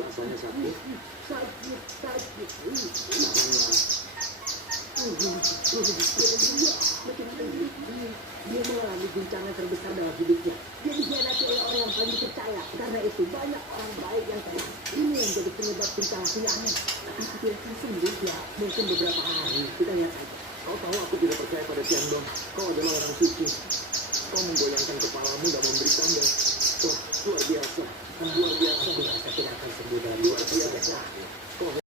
Rasanya sakit. Tahanlah. Dia mengalami guncangan terbesar dalam hidupnya. Dia dikhianati oleh orang yang paling percaya. Karena itu banyak orang baik yang tenang. Ini yang jadi penyebab penyakitnya. Tapi dia akan sembuh ya. Mungkin beberapa hari. Kita lihat aja. Kau tahu aku tidak percaya pada Tiandong. Kau adalah orang suci. Kau menggoyangkan kepalamu dan memberi tanda. Wah, luar biasa. Luar biasa. Aku rasa tidak akan sembuh dalam Luar biasa. Kau